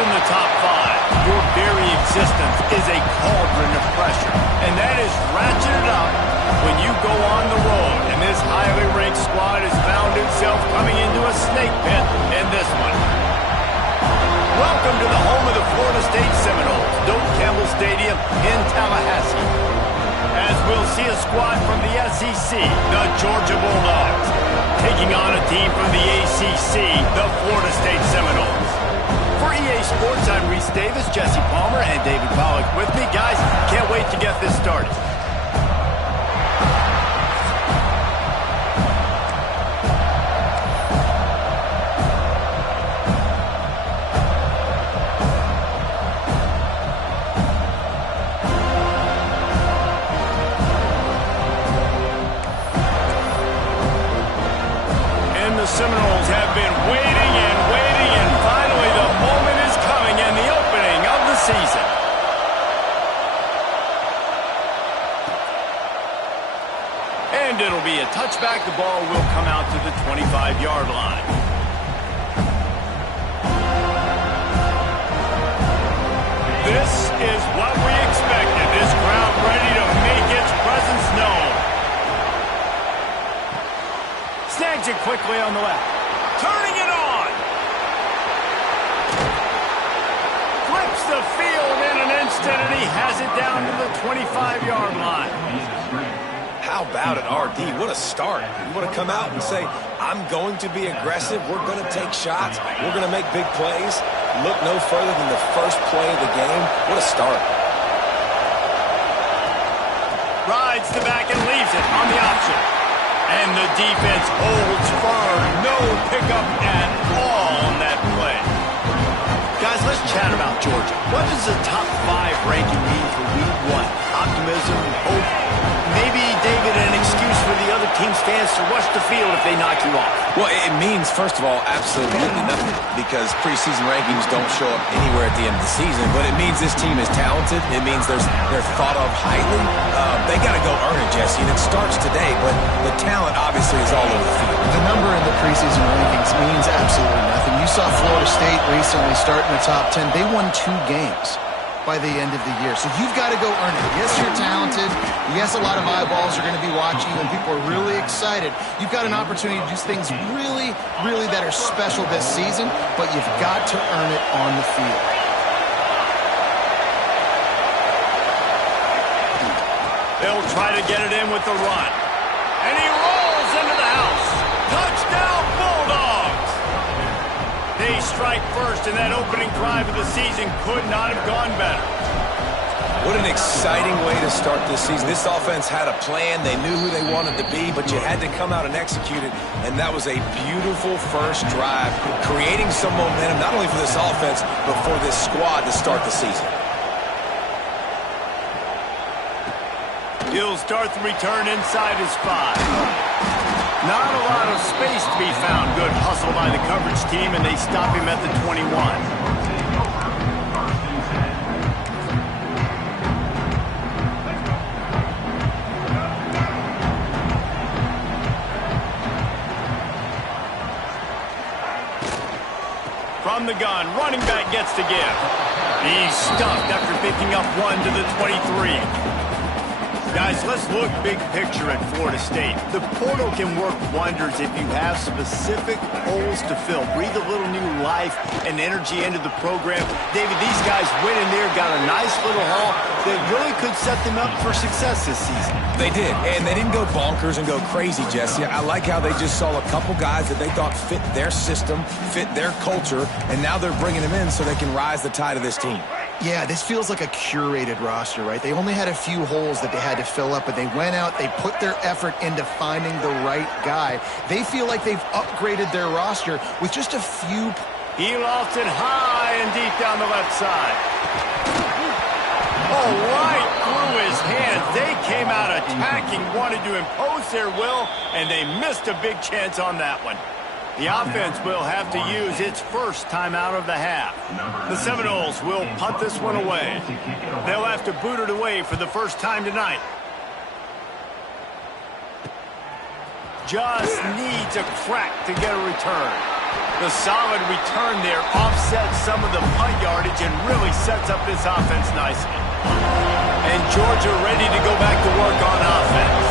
in the top five, your very existence is a cauldron of pressure. And that is ratcheted up when you go on the road. And this highly ranked squad has found itself coming into a snake pit in this one. Welcome to the home of the Florida State Seminoles, Doak Campbell Stadium in Tallahassee. As we'll see a squad from the SEC, the Georgia Bulldogs, taking on a team from the ACC, the Florida State Seminoles. For EA Sports, I'm Reese Davis, Jesse Palmer, and David Pollack with me. Guys, can't wait to get this started. The Seminoles have been waiting and waiting, and finally the moment is coming in the opening of the season. And it'll be a touchback. The ball will come out to the 25-yard line. This is what we expected. This crowd ready to make its presence known. Snags it quickly on the left. Turning it on. Flips the field in an instant, and he has it down to the 25-yard line. How about it, RD? What a start. You want to come out and say, I'm going to be aggressive. We're going to take shots. We're going to make big plays. Look no further than the first play of the game. What a start. Rides the back and leaves it on the option. And the defense holds firm. No pickup at all on that play. Guys, let's chat about Georgia. What does the top 5 ranking mean for week 1? Optimism, hope, maybe, David, an excuse for the other team's fans to rush the field if they knock you off? Well, it means, first of all, absolutely nothing, because preseason rankings don't show up anywhere at the end of the season, but it means this team is talented. It means they're thought of highly. They got to go earn it, Jesse, and it starts today, but the talent obviously is all over the field. The number in the preseason rankings means absolutely nothing. You saw Florida State recently start in the top 10. They won 2 games by the end of the year. So you've got to go earn it. Yes, you're talented. Yes, a lot of eyeballs are going to be watching you, and people are really excited. You've got an opportunity to do things really, really that are special this season, but you've got to earn it on the field. They'll try to get it in with the run. And he rolls into the house. Touchdown, Bulldogs! They strike first, and that opening drive of the season could not have gone better. What an exciting way to start this season. This offense had a plan. They knew who they wanted to be, but you had to come out and execute it, and that was a beautiful first drive, creating some momentum, not only for this offense, but for this squad to start the season. He'll start the return inside his 5. Not a lot of space to be found. Good hustle by the coverage team, and they stop him at the 21. From the gun, running back gets to give. He's stuffed after picking up 1 to the 23. Guys, let's look big picture at Florida State. The portal can work wonders if you have specific holes to fill. Breathe a little new life and energy into the program. David, these guys went in there, got a nice little haul that really could set them up for success this season. They did, and they didn't go bonkers and go crazy, Jesse. I like how they just saw a couple guys that they thought fit their system, fit their culture, and now they're bringing them in so they can rise the tide of this team. Yeah, this feels like a curated roster, right? They only had a few holes that they had to fill up, but they went out, they put their effort into finding the right guy. They feel like they've upgraded their roster with just a few. He lofts it high and deep down the left side. Oh, right through his hands. They came out attacking, wanted to impose their will, and they missed a big chance on that one. The offense will have to use its first timeout of the half. The Seminoles will punt this one away. They'll have to boot it away for the first time tonight. Just needs a crack to get a return. The solid return there offsets some of the punt yardage and really sets up this offense nicely. And Georgia ready to go back to work on offense.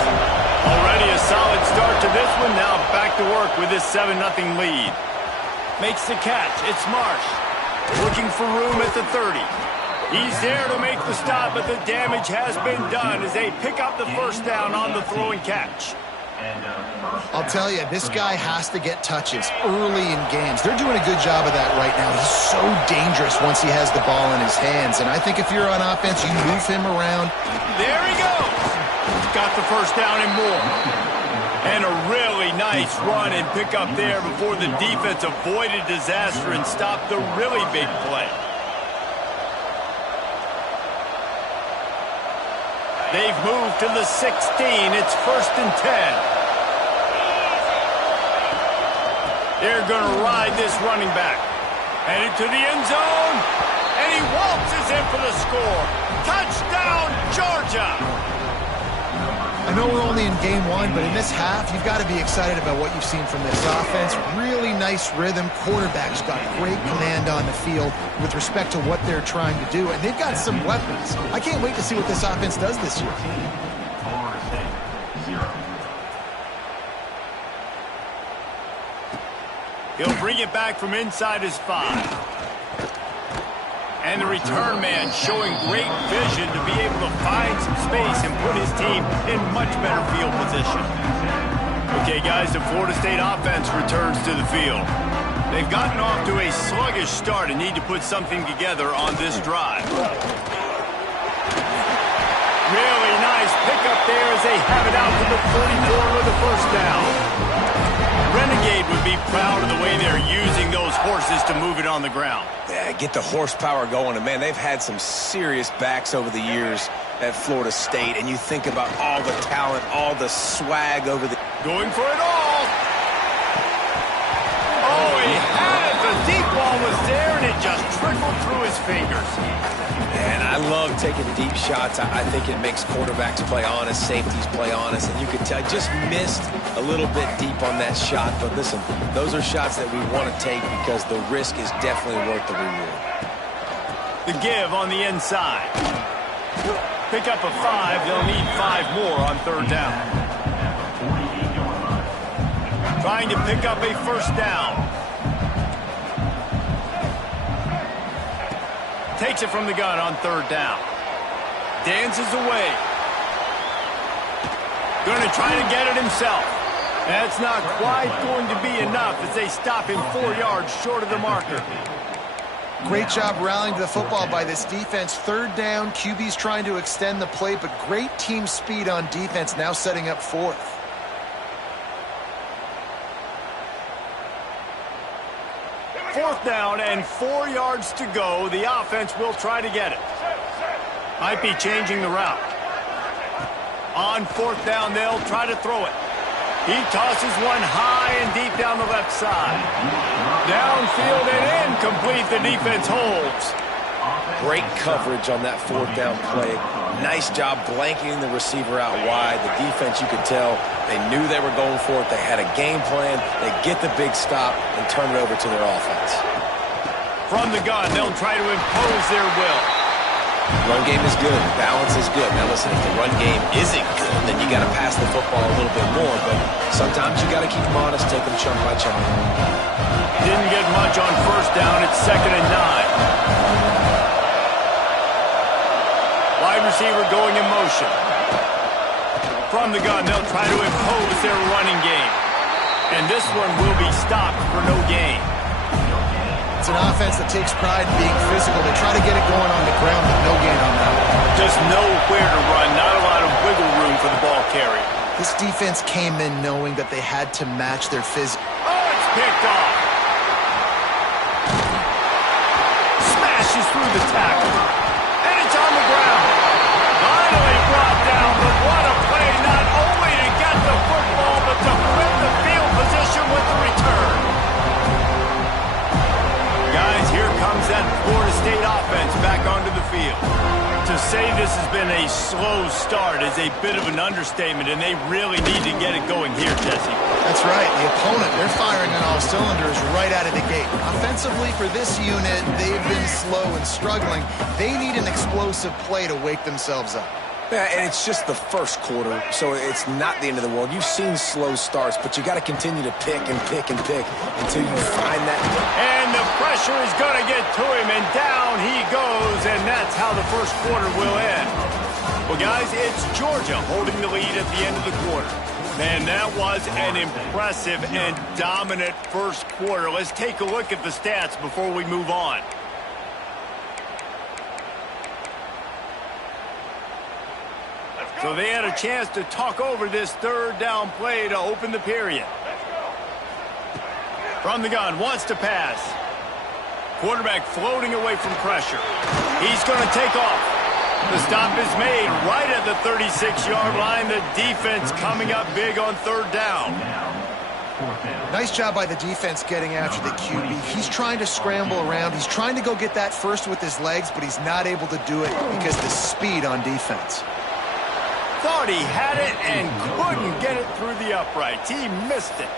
Already a solid start to this one. Now back to work with this 7-0 lead. Makes the catch. It's Marsh. Looking for room at the 30. He's there to make the stop, but the damage has been done as they pick up the first down on the throw and catch. I'll tell you, this guy has to get touches early in games. They're doing a good job of that right now. He's so dangerous once he has the ball in his hands. And I think if you're on offense, you move him around. There he goes. Got the first down and more. And a really nice run and pick up there before the defense avoided disaster and stopped the really big play. They've moved to the 16. It's 1st and 10. They're going to ride this running back. Headed to the end zone. And he waltzes in for the score. Touchdown, Georgia! I know we're only in game one, but in this half, you've got to be excited about what you've seen from this offense. Really nice rhythm. Quarterback's got great command on the field with respect to what they're trying to do. And they've got some weapons. I can't wait to see what this offense does this year. He'll bring it back from inside his 5. And the return man showing great vision to be able to find some space and put his team in much better field position. Okay, guys, the Florida State offense returns to the field. They've gotten off to a sluggish start and need to put something together on this drive. Really nice pickup there as they have it out to the 44 with the first down. Renegade would be proud of the way they're using those horses to move it on the ground. Yeah, get the horsepower going. And, man, they've had some serious backs over the years at Florida State. And you think about all the talent, all the swag over the... Going for it all. Oh, he had it. The deep ball was there, and it just trickled through his fingers. And I love taking deep shots. I think it makes quarterbacks play honest, safeties play honest, and you can tell just missed a little bit deep on that shot. But listen, those are shots that we want to take because the risk is definitely worth the reward. The give on the inside. Pick up a 5. They'll need 5 more on 3rd down. Trying to pick up a first down. Takes it from the gun on 3rd down. Dances away. Going to try to get it himself. That's not quite going to be enough as they stop him 4 yards short of the marker. Great job rallying to the football by this defense. 3rd down, QB's trying to extend the play, but great team speed on defense, now setting up 4th. Fourth down and 4 yards to go. The offense will try to get it. Might be changing the route. On 4th down, they'll try to throw it. He tosses one high and deep down the left side. Downfield and incomplete. The defense holds. Great coverage on that 4th down play. Nice job blanketing the receiver out wide. The defense, you could tell, they knew they were going for it. They had a game plan. They get the big stop and turn it over to their offense. From the gun, they'll try to impose their will. Run game is good. Balance is good. Now, listen, if the run game isn't good, then you got to pass the football a little bit more. But sometimes you got to keep them honest, take them chunk by chunk. Didn't get much on 1st down. It's 2nd and 9. Wide receiver going in motion. From the gun, they'll try to impose their running game. And this one will be stopped for no gain. It's an offense that takes pride in being physical. They try to get it going on the ground, but no gain on that one. Just nowhere to run. Not a lot of wiggle room for the ball carrier. This defense came in knowing that they had to match their physical. Oh, it's picked off. Smashes through the tackle. And it's on the ground. Finally brought down, but what a play. Not only to get the football, but to flip the field position with the return. Guys, here comes that Florida State offense back onto the field. To say this has been a slow start is a bit of an understatement, and they really need to get it going here, Jesse. That's right. The opponent, they're firing on all cylinders right out of the gate. Offensively, for this unit, they've been slow and struggling. They need an explosive play to wake themselves up. Yeah, and it's just the first quarter, so it's not the end of the world. You've seen slow starts, but you got to continue to pick and pick and pick until you find that. And the pressure is going to get to him, and down he goes, and that's how the first quarter will end. Well, guys, it's Georgia holding the lead at the end of the quarter. Man, that was an impressive and dominant first quarter. Let's take a look at the stats before we move on. So they had a chance to talk over this third down play to open the period. From the gun, wants to pass. Quarterback floating away from pressure. He's going to take off. The stop is made right at the 36-yard line. The defense coming up big on third down. Nice job by the defense getting after the QB. He's trying to scramble around. He's trying to go get that first with his legs, but he's not able to do it because of the speed on defense. Thought he had it and couldn't get it through the uprights. He missed it.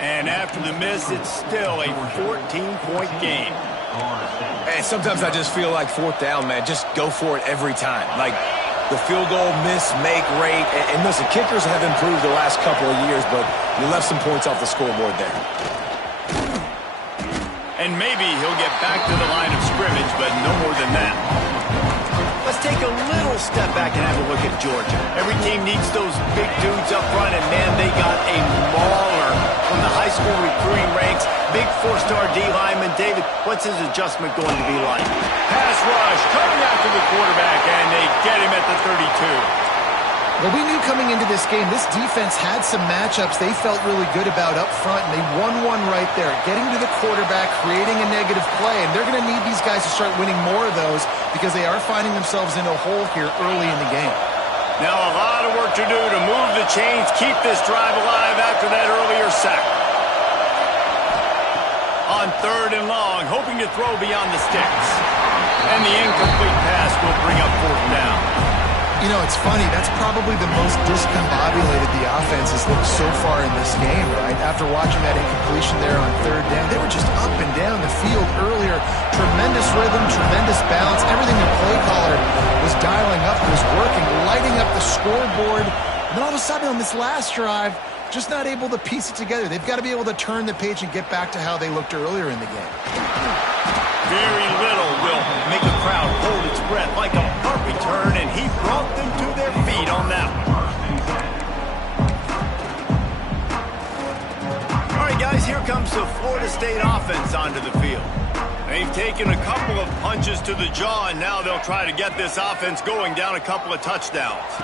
And after the miss, it's still a 14-point game. And sometimes I just feel like fourth down, man, just go for it every time. Like the field goal miss-make rate. And listen, kickers have improved the last couple of years, but you left some points off the scoreboard there. And maybe he'll get back to the line of scrimmage, but no more than that. Let's take a little step back and have a look at Georgia. Every team needs those big dudes up front, and man, they got a mauler from the high school recruiting ranks. Big four-star D lineman. David, what's his adjustment going to be like? Pass rush coming after the quarterback, and they get him at the 32. Well, we knew coming into this game, this defense had some matchups they felt really good about up front, and they won one right there, getting to the quarterback, creating a negative play, and they're going to need these guys to start winning more of those because they are finding themselves in a hole here early in the game. Now a lot of work to do to move the chains, keep this drive alive after that earlier sack. On third and long, hoping to throw beyond the sticks. And the incomplete pass will bring up fourth down. You know, it's funny. That's probably the most discombobulated the offense has looked so far in this game, right? After watching that incompletion there on third down, they were just up and down the field earlier. Tremendous rhythm, tremendous balance. Everything the play caller was dialing up was working, lighting up the scoreboard. And then all of a sudden on this last drive, just not able to piece it together. They've got to be able to turn the page and get back to how they looked earlier in the game. Very little will make the crowd hold its breath like a punt return, and he brought them to their feet on that one. All right, guys, here comes the Florida State offense onto the field. They've taken a couple of punches to the jaw, and now they'll try to get this offense going down a couple of touchdowns.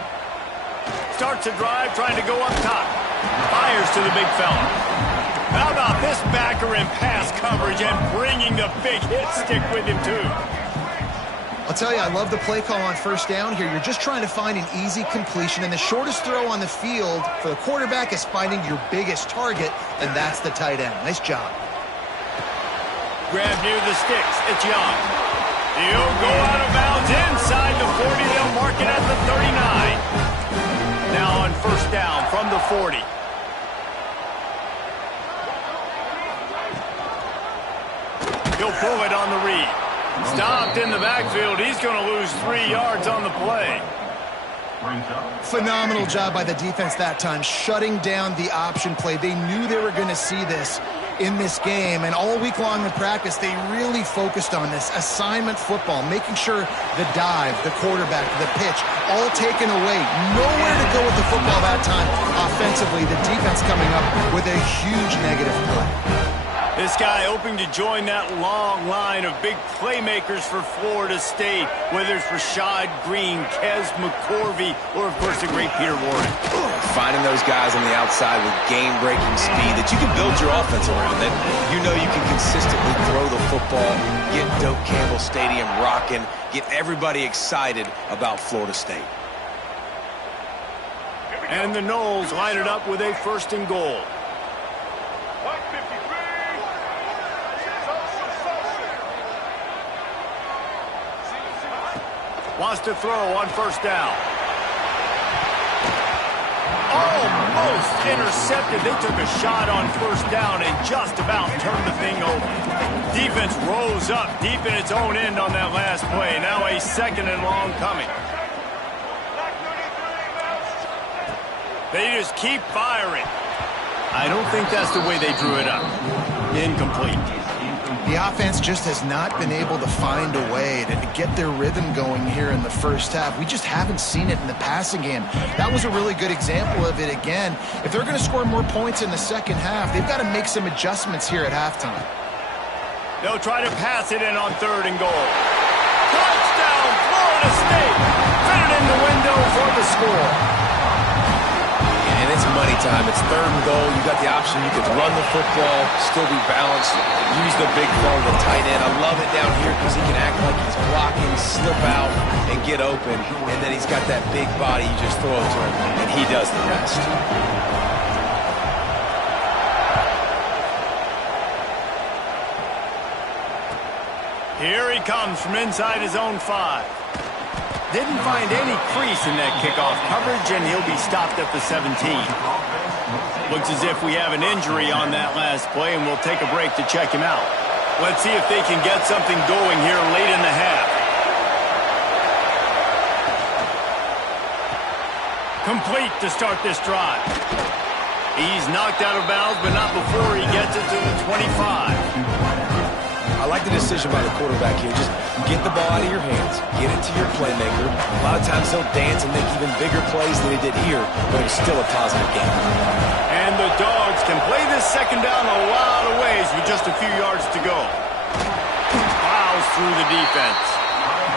Starts a drive, trying to go up top. Fires to the big fella. How about this backer in pass coverage and bringing the big hit stick with him, too? I'll tell you, I love the play call on first down here. You're just trying to find an easy completion, and the shortest throw on the field for the quarterback is finding your biggest target, and that's the tight end. Nice job. Grab near the sticks. It's Young. He'll go out of bounds inside the 40. They'll mark it at the 39. Now on first down from the 40. He'll pull it on the read. Stopped in the backfield. He's going to lose 3 yards on the play. Phenomenal job by the defense that time, shutting down the option play. They knew they were going to see this in this game, and all week long in practice, they really focused on this assignment football, making sure the dive, the quarterback, the pitch, all taken away. Nowhere to go with the football that time. Offensively, the defense coming up with a huge negative play. This guy hoping to join that long line of big playmakers for Florida State, whether it's Rashad Green, Kez McCorvey, or, of course, the great Peter Warren. Finding those guys on the outside with game-breaking speed that you can build your offense around, that you know you can consistently throw the football, get Doak Campbell Stadium rocking, get everybody excited about Florida State. And the Noles line it up with a first and goal. Wants to throw on first down. Oh, Almost intercepted. They took a shot on first down and just about turned the thing over. Defense rose up deep in its own end on that last play. Now a 2nd and long coming. They just keep firing. I don't think that's the way they drew it up. Incomplete. The offense just has not been able to find a way to get their rhythm going here in the first half. We just haven't seen it in the passing game. That was a really good example of it again. If they're going to score more points in the second half, they've got to make some adjustments here at halftime. They'll try to pass it in on 3rd and goal. Touchdown, Florida State! Fit it in the window for the score. And it's money time. It's 3rd and goal. You got the option. You could run the football, still be balanced, use the big throw, the tight end. I love it down here because he can act like he's blocking, slip out, and get open. And then he's got that big body. You just throw it to him, and he does the rest. Here he comes from inside his own 5. Didn't find any crease in that kickoff coverage, and he'll be stopped at the 17. Looks as if we have an injury on that last play, and we'll take a break to check him out. Let's see if they can get something going here late in the half. Complete to start this drive. He's knocked out of bounds, but not before he gets it to the 25. I like the decision by the quarterback here. Just get the ball out of your hands, get it to your playmaker. A lot of times he'll dance and make even bigger plays than he did here, but it's still a positive game. And the Dogs can play this 2nd down a lot of ways with just a few yards to go. Plows through the defense.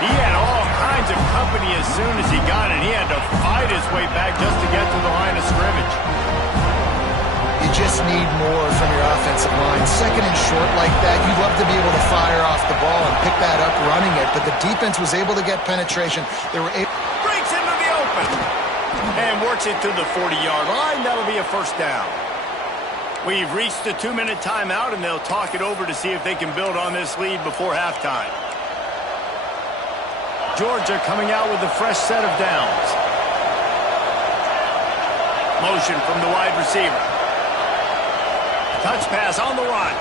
He had all kinds of company as soon as he got it. He had to fight his way back just to get to the line of scrimmage. You just need more from your offensive line. 2nd and short like that, you'd love to be able to fire off the ball and pick that up running it, but the defense was able to get penetration. They were able... Breaks into the open. And works it to the 40-yard line. That'll be a 1st down. We've reached the 2-minute timeout, and they'll talk it over to see if they can build on this lead before halftime. Georgia coming out with a fresh set of downs. Motion from the wide receiver. Touch pass on the run.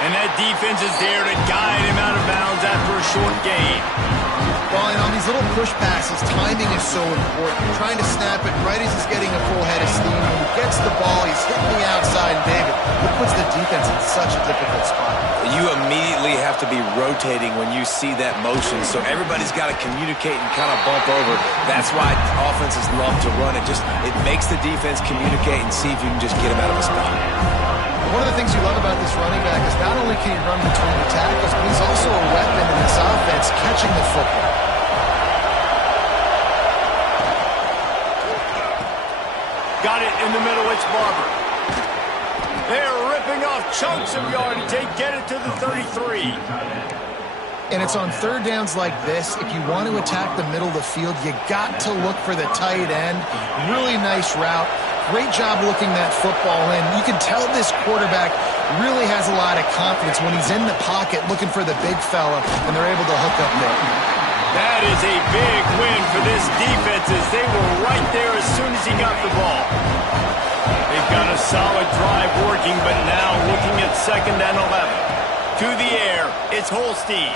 And that defense is there to guide him out of bounds after a short gain. Well, and on these little push passes, timing is so important. You're trying to snap it right as he's getting a full head of steam. When he gets the ball, he's hitting the outside, and David, it puts the defense in such a difficult spot. You immediately have to be rotating when you see that motion, so everybody's got to communicate and kind of bump over. That's why offenses love to run it. It makes the defense communicate and see if you can just get him out of a spot. One of the things you love about this running back is not only can he run between the tackles, but he's also a weapon in this offense catching the football. Got it in the middle, it's Barber. They're ripping off chunks of yardage. They get it to the 33. And it's on 3rd downs like this. If you want to attack the middle of the field, you got to look for the tight end. Really nice route. Great job looking that football in. You can tell this quarterback really has a lot of confidence when he's in the pocket looking for the big fella, and they're able to hook up there. That is a big win for this defense as they were right there as soon as he got the ball. They've got a solid drive working, but now looking at 2nd and 11. To the air, it's Holstein.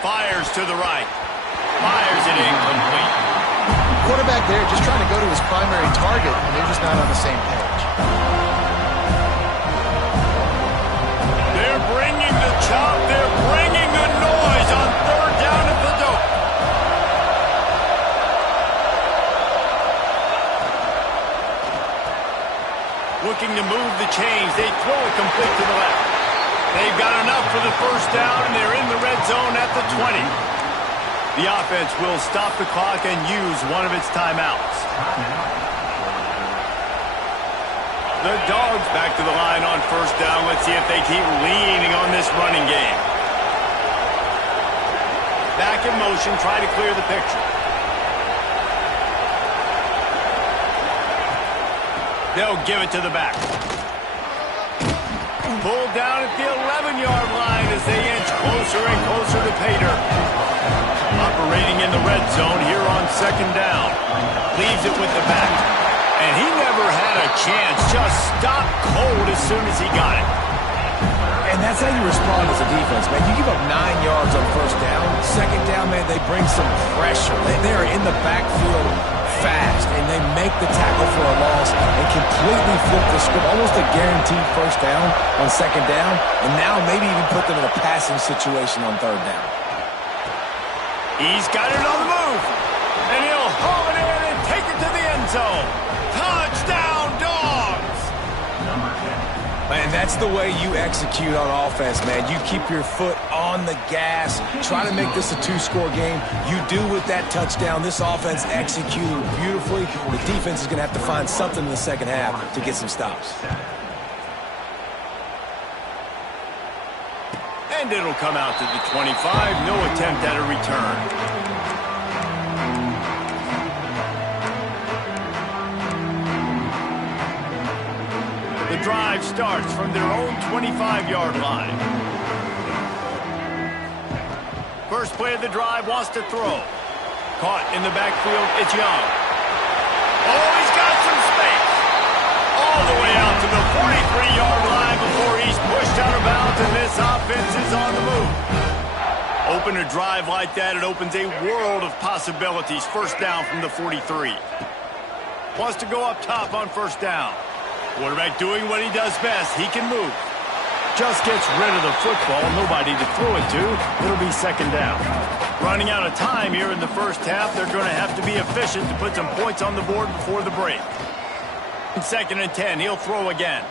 Fires to the right. Fires it incomplete. Quarterback there just trying to go to his primary target, and they're just not on the same page. They're bringing the chop. They're bringing the noise on 3rd down at the dope. Looking to move the chains. They throw it complete to the left. They've got enough for the 1st down, and they're in the red zone at the 20. The offense will stop the clock and use one of its timeouts. The Dogs back to the line on 1st down. Let's see if they keep leaning on this running game. Back in motion, try to clear the picture. They'll give it to the back. Pulled down at the 11-yard line as they inch closer and closer to pay dirt. Operating in the red zone here on second down. Leaves it with the back. And he never had a chance. Just stopped cold as soon as he got it. And that's how you respond as a defense, man. You give up 9 yards on first down. Second down, man, they bring some pressure. They are in the backfield fast, and they make the tackle for a loss and completely flip the script. Almost a guaranteed first down on second down, and now maybe even put them in a passing situation on third down. He's got it on the move, and he'll haul it in and take it to the end zone. Touchdown, Dogs! Man, that's the way you execute on offense, man. You keep your foot on the gas, try to make this a 2-score game. You do with that touchdown. This offense executed beautifully. The defense is going to have to find something in the second half to get some stops. And it'll come out to the 25. No attempt at a return. The drive starts from their own 25-yard line. First play of the drive, wants to throw. Caught in the backfield, it's Young. Oh, he's got some space. All the way out to the 43-yard line before he's pushed out of bounds, and this offense is on the move. Open a drive like that, it opens a world of possibilities. First down from the 43. Wants to go up top on first down. Quarterback doing what he does best. He can move. Just gets rid of the football. Nobody to throw it to. It'll be second down. Running out of time here in the first half. They're going to have to be efficient to put some points on the board before the break. Second and 10. He'll throw again.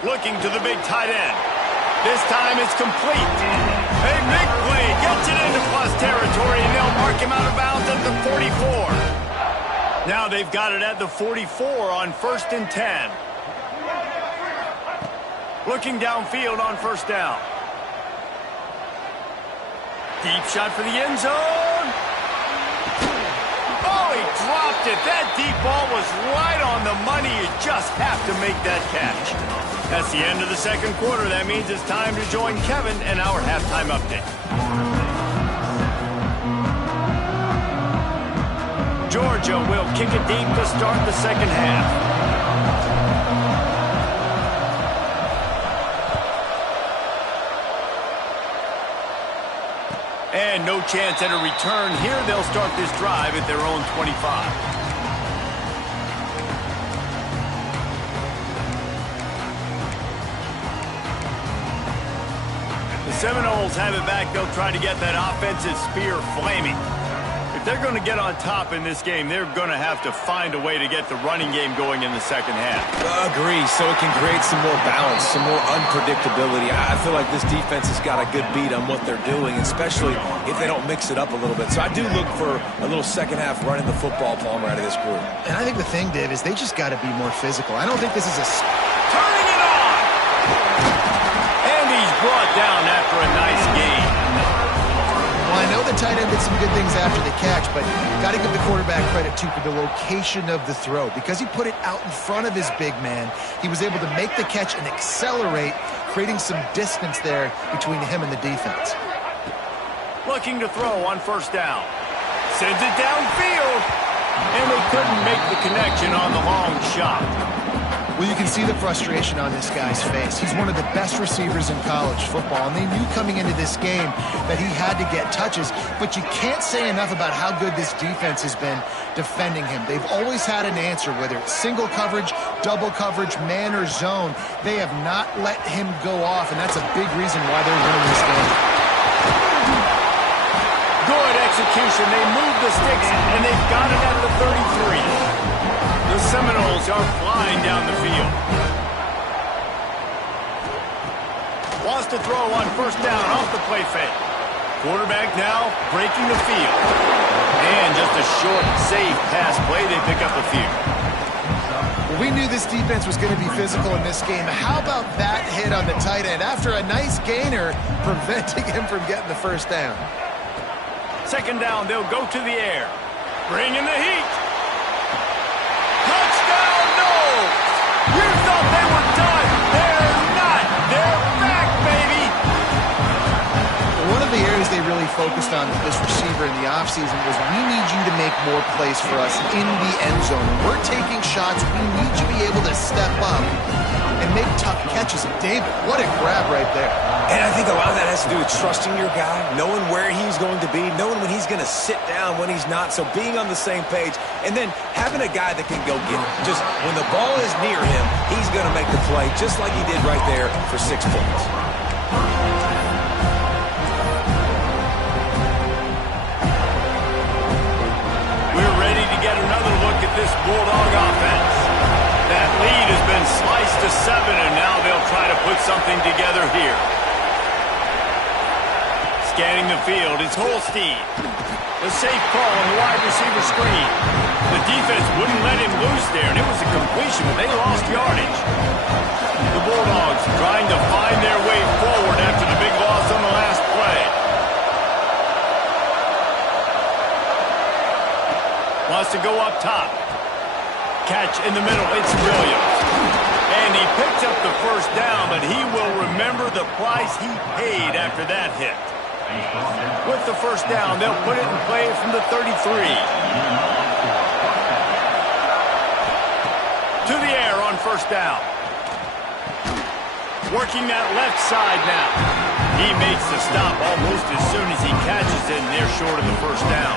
Looking to the big tight end. This time it's complete. A big play. Gets it into plus territory, and they'll mark him out of bounds at the 44. Now they've got it at the 44 on first and 10. Looking downfield on first down. Deep shot for the end zone. Oh, he dropped it. That deep ball was right on the money. You just have to make that catch. That's the end of the second quarter. That means it's time to join Kevin and our halftime update. Georgia will kick it deep to start the second half. And no chance at a return here. They'll start this drive at their own 25. The Seminoles have it back. They'll try to get that offensive spear flaming. If they're going to get on top in this game, they're going to have to find a way to get the running game going in the second half. Agree, so it can create some more balance, some more unpredictability. I feel like this defense has got a good beat on what they're doing, especially if they don't mix it up a little bit. So I do look for a little second half running the football Palmer out of this group. And I think the thing, Dave, is they just got to be more physical. I don't think this is a... Turning it on! And he's brought down after a nice game. Well, I know the tight end did some good things after the catch, but got to give the quarterback credit, too, for the location of the throw. Because he put it out in front of his big man, he was able to make the catch and accelerate, creating some distance there between him and the defense. Looking to throw on first down. Sends it downfield. And they couldn't make the connection on the long shot. Well, you can see the frustration on this guy's face. He's one of the best receivers in college football, and they knew coming into this game that he had to get touches, but you can't say enough about how good this defense has been defending him. They've always had an answer, whether it's single coverage, double coverage, man or zone. They have not let him go off, and that's a big reason why they're winning this game. Good execution. They move the sticks, and they've got it at the 33. The Seminoles are flying down the field. Wants to throw on first down off the play fake. Quarterback now breaking the field. And just a short, safe pass play. They pick up a few. Well, we knew this defense was going to be physical in this game. How about that hit on the tight end after a nice gainer preventing him from getting the first down? Second down, they'll go to the air. Bringing the heat. Touchdown, no! You thought they were done. They're not. They're back, baby. One of the areas they really focused on this receiver in the offseason was, we need you to make more plays for us in the end zone. When we're taking shots, we need you to be able to step up and make tough catches. And David, what a grab right there. And I think a lot of that has to do with trusting your guy, knowing where he's going to be, knowing when he's going to sit down, when he's not. So being on the same page, and then having a guy that can go get it. Just when the ball is near him, he's going to make the play, just like he did right there for 6 points. We're ready to get another look at this Bulldog offense. That lead has been sliced to 7, and now they'll try to put something together here. Scanning the field, it's Holstein. The safe call on the wide receiver screen. The defense wouldn't let him loose there, and it was a completion, but they lost yardage. The Bulldogs trying to find their way forward after the big loss on the last play. Wants to go up top. Catch in the middle, it's Williams. And he picks up the first down, but he will remember the price he paid after that hit. With the first down, they'll put it in play from the 33. To the air on first down. Working that left side now. He makes the stop almost as soon as he catches it, and they're short of the first down.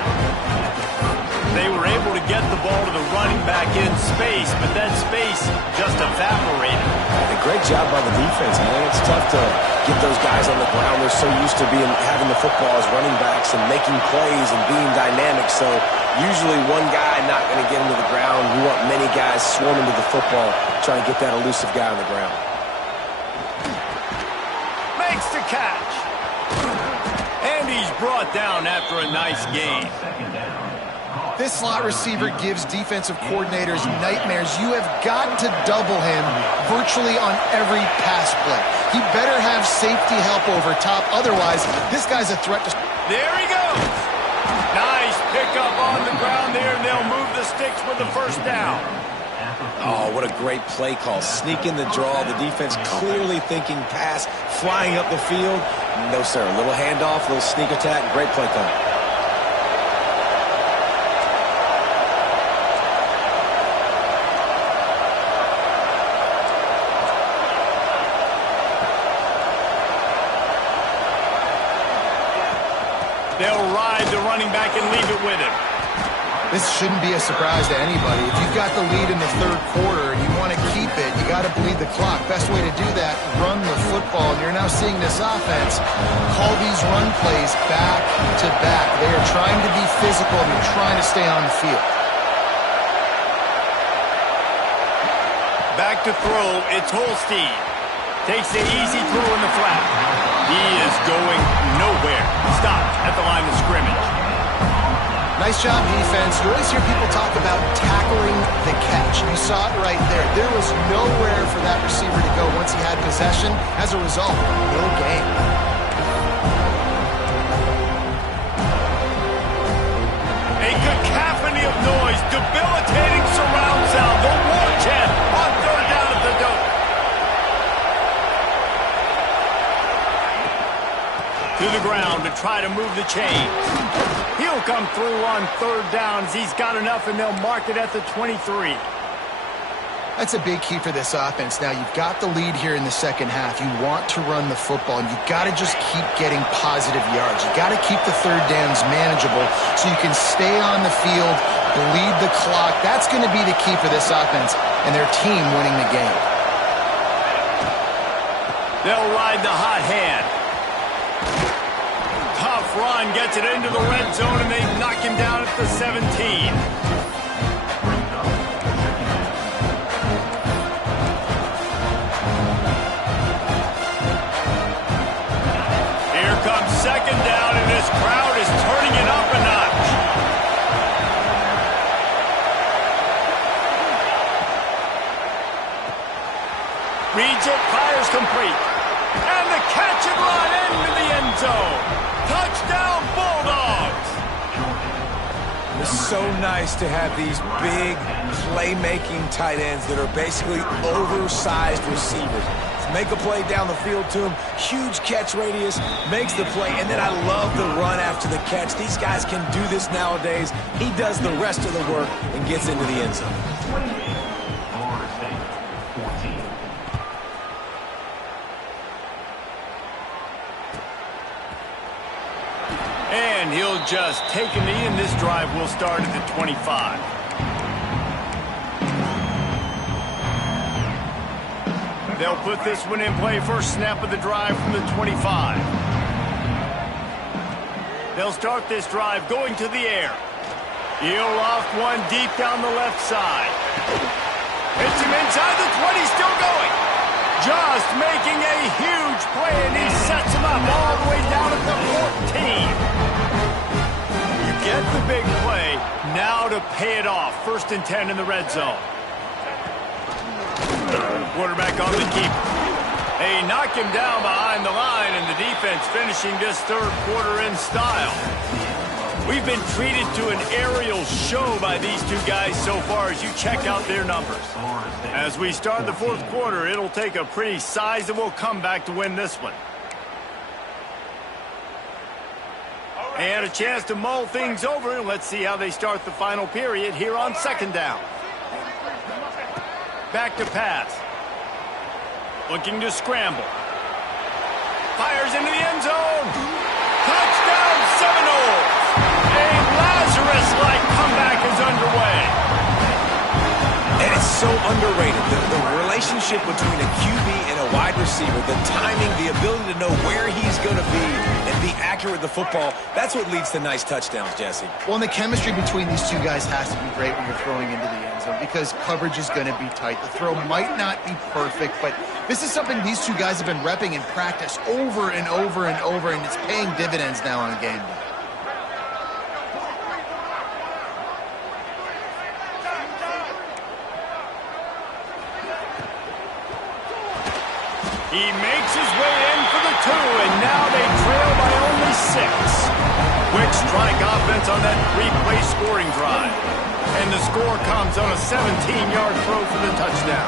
They were able to get the ball to the running back in space, but that space just evaporated. A great job by the defense, man. It's tough to get those guys on the ground. They're so used to having the football as running backs and making plays and being dynamic. So usually one guy not going to get him to the ground. You want many guys swarming to the football, trying to get that elusive guy on the ground. Makes the catch. And he's brought down after a nice gain. This slot receiver gives defensive coordinators nightmares. You have got to double him virtually on every pass play. He better have safety help over top. Otherwise, this guy's a threat to... There he goes. Nice pickup on the ground there, and they'll move the sticks with the first down. Oh, what a great play call. Sneak in the draw. The defense clearly thinking pass, flying up the field. No, sir. A little handoff, a little sneak attack. Great play call. They'll ride the running back and leave it with him. This shouldn't be a surprise to anybody. If you've got the lead in the third quarter and you want to keep it, you got to bleed the clock. Best way to do that, run the football. And you're now seeing this offense call these run plays back to back. They are trying to be physical and they're trying to stay on the field. Back to throw, it's Holstein. Takes the easy throw in the flat. He is going nowhere. Stopped at the line of scrimmage. Nice job, defense. You always hear people talk about tackling the catch. You saw it right there. There was nowhere for that receiver to go once he had possession. As a result, no gain. A cacophony of noise, debilitating surround sound. The war chant on third down at the dope. To the ground to try to move the chains. He'll come through on third downs. He's got enough, and they'll mark it at the 23. That's a big key for this offense. Now, you've got the lead here in the second half. You want to run the football, and you've got to just keep getting positive yards. You've got to keep the third downs manageable so you can stay on the field, bleed the clock. That's going to be the key for this offense and their team winning the game. They'll ride the hot hand. Tough run gets it into the red zone, and they knock him down at the 17. Here comes second down, and this crowd is turning it up a notch. Reads it, fires complete. And the catch and run into the end zone. Touchdown, Bulldogs! It's so nice to have these big, playmaking tight ends that are basically oversized receivers. path. Make a play down the field to him. Huge catch radius, makes the play, and then I love the run after the catch. These guys can do this nowadays. He does the rest of the work and gets into the end zone. And he'll just take a knee, and this drive will start at the 25. They'll put this one in play first snap of the drive from the 25. They'll start this drive going to the air. He'll loft one deep down the left side. Hits him inside the 20, still going. Just making a huge play, and he sets him up all the way down at the 14. You get the big play, now to pay it off. 1st and 10 in the red zone. Quarterback on the keeper. They knock him down behind the line, and the defense finishing this 3rd quarter in style. We've been treated to an aerial show by these two guys so far as you check out their numbers. As we start the 4th quarter, it'll take a pretty sizable comeback to win this one. And a chance to mull things over. Let's see how they start the final period here on 2nd down. Back to pass. Looking to scramble. Fires into the end zone. Touchdown Seminoles. A Lazarus-like comeback is underway. And it's so underrated. The relationship between a QB and a wide receiver, the timing, the ability to know where he's going to be and be accurate with the football, that's what leads to nice touchdowns, Jesse. Well, and the chemistry between these two guys has to be great when you're throwing into the end zone because coverage is going to be tight. The throw might not be perfect, but this is something these two guys have been repping in practice over and over and over, and it's paying dividends now on game day. He makes his way in for the 2, and now they trail by only 6. Quick strike offense on that 3-play scoring drive. And the score comes on a 17-yard throw for the touchdown.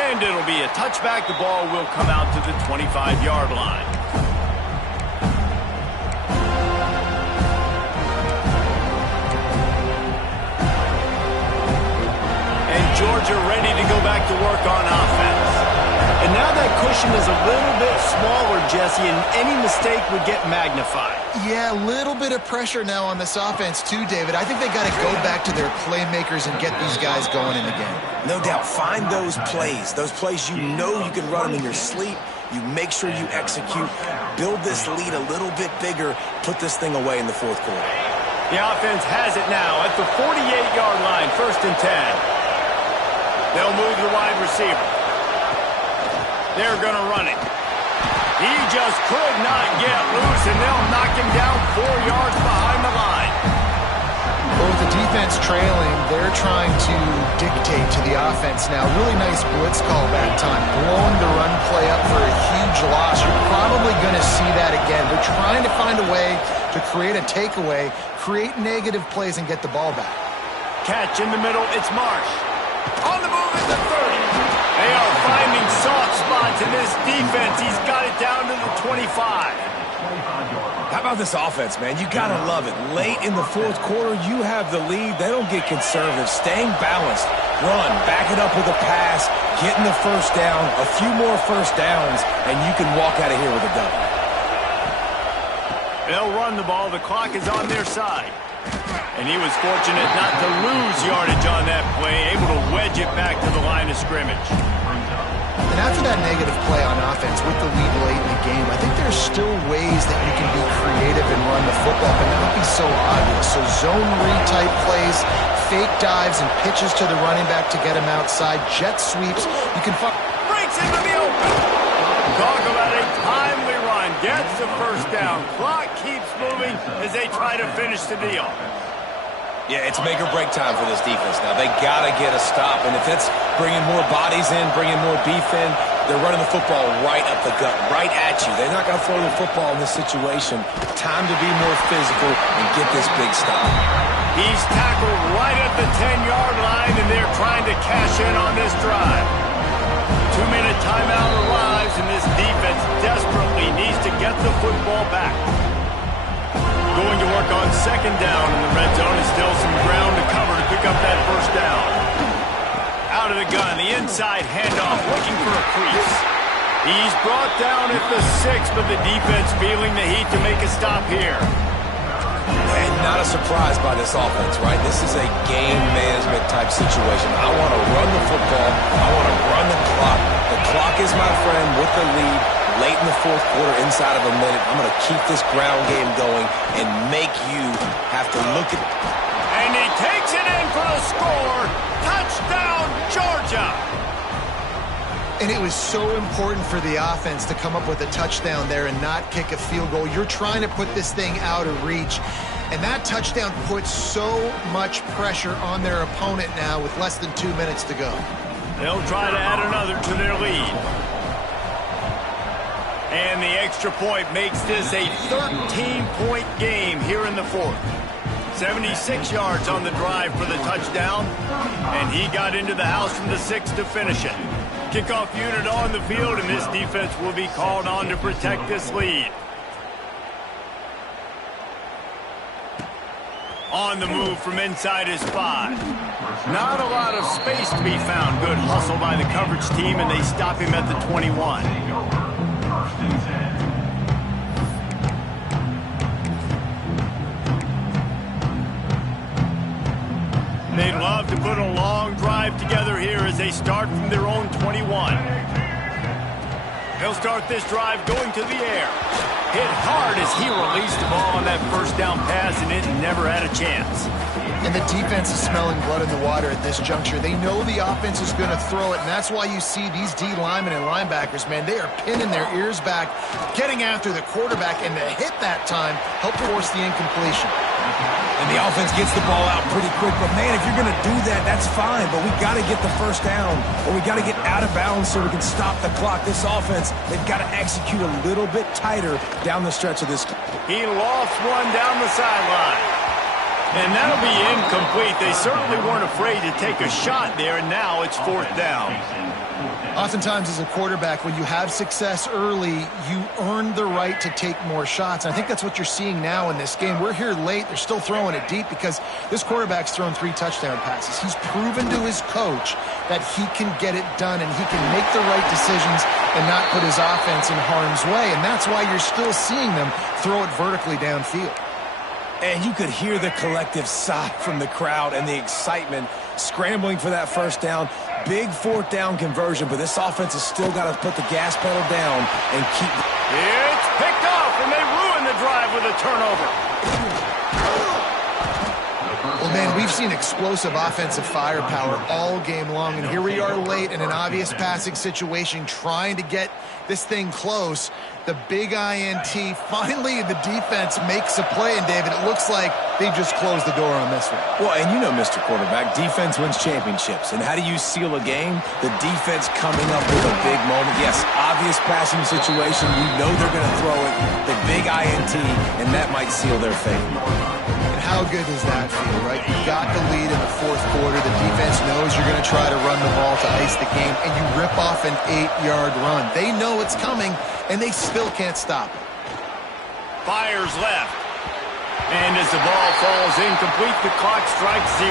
And it'll be a touchback. The ball will come out to the 25-yard line. Georgia ready to go back to work on offense. And now that cushion is a little bit smaller, Jesse, and any mistake would get magnified. Yeah, a little bit of pressure now on this offense too, David. I think they got to go back to their playmakers and get these guys going in the game. No doubt. Find those plays you know you can run them in your sleep. You make sure you execute. Build this lead a little bit bigger. Put this thing away in the 4th quarter. The offense has it now at the 48-yard line, 1st and 10. They'll move the wide receiver. They're going to run it. He just could not get loose, and they'll knock him down 4 yards behind the line. Well, with the defense trailing, they're trying to dictate to the offense now. Really nice blitz call that time. Blowing the run play up for a huge loss. You're probably going to see that again. They're trying to find a way to create a takeaway, create negative plays, and get the ball back. Catch in the middle. It's Marsh. On the move at the 30. They are finding soft spots in this defense. He's got it down to the 25. How about this offense, man? You got to love it. Late in the 4th quarter, you have the lead. They don't get conservative. Staying balanced. Run. Back it up with a pass. Getting the 1st down. A few more 1st downs, and you can walk out of here with a W. They'll run the ball. The clock is on their side. And he was fortunate not to lose yardage on that play, able to wedge it back to the line of scrimmage. And after that negative play on offense with the lead late in the game, I think there's still ways that you can be creative and run the football, but not be so obvious. So zone read type plays, fake dives and pitches to the running back to get him outside, jet sweeps. You can find... Breaks into the open. Talk about a timely run. Gets the 1st down. Clock keeps moving as they try to finish the deal. Yeah, it's make or break time for this defense now. They got to get a stop, and if it's bringing more bodies in, bringing more beef in, They're running the football right up the gut, right at you. They're not going to throw the football in this situation. Time to be more physical and get this big stop. He's tackled right at the 10-yard line, and they're trying to cash in on this drive. 2-minute timeout arrives, and this defense desperately needs to get the football back. Going to work on second down in the red zone, and still some ground to cover to pick up that first down. Out of the gun, the inside handoff, looking for a crease. He's brought down at the 6, but the defense feeling the heat to make a stop here. And not a surprise by this offense, right? This is a game management type situation. I want to run the football. I want to run the clock. The clock is my friend with the lead. Late in the fourth quarter, inside of a minute, I'm going to keep this ground game going and make you have to look at... And he takes it in for the score. Touchdown, Georgia. And it was so important for the offense to come up with a touchdown there and not kick a field goal. You're trying to put this thing out of reach. And that touchdown puts so much pressure on their opponent now with less than 2 minutes to go. They'll try to add another to their lead. And the extra point makes this a 13-point game here in the fourth. 76 yards on the drive for the touchdown. And he got into the house from the 6 to finish it. Kickoff unit on the field, and this defense will be called on to protect this lead. On the move from inside his 5. Not a lot of space to be found. Good hustle by the coverage team, and they stop him at the 21. They'd love to put a long drive together here as they start from their own 21. He'll start this drive going to the air. Hit hard as he released the ball on that first down pass, and it never had a chance. And the defense is smelling blood in the water at this juncture. They know the offense is going to throw it, and that's why you see these D linemen and linebackers, man, they are pinning their ears back, getting after the quarterback, and the hit that time helped force the incompletion. And the offense gets the ball out pretty quick. But, man, if you're going to do that, that's fine. But we got to get the first down, or we got to get out of bounds so we can stop the clock. This offense, they've got to execute a little bit tighter down the stretch of this. He lost one down the sideline. And that'll be incomplete. They certainly weren't afraid to take a shot there, and now it's fourth down. Oftentimes as a quarterback, when you have success early, you earn the right to take more shots. And I think that's what you're seeing now in this game. We're here late. They're still throwing it deep because this quarterback's thrown 3 touchdown passes. He's proven to his coach that he can get it done and he can make the right decisions and not put his offense in harm's way. And that's why you're still seeing them throw it vertically downfield. And you could hear the collective sigh from the crowd and the excitement scrambling for that first down. Big fourth down conversion, but this offense has still got to put the gas pedal down and keep... It's picked off, and they ruin the drive with a turnover. Well, man, we've seen explosive offensive firepower all game long, and here we are late in an obvious passing situation trying to get this thing close. The big INT, finally the defense makes a play, and David, it looks like they just closed the door on this one. Well, and you know, Mr. Quarterback, defense wins championships. And how do you seal a game? The defense coming up with a big moment. Yes, obvious passing situation. You know they're going to throw it. The big INT, and that might seal their fate. And how good does that feel, right? You got the lead in the fourth quarter. The defense knows you're going to try to run the ball to ice the game, and you rip off an 8-yard run. They know it's coming, and they still can't stop it. Fires left. And as the ball falls incomplete, the clock strikes 0.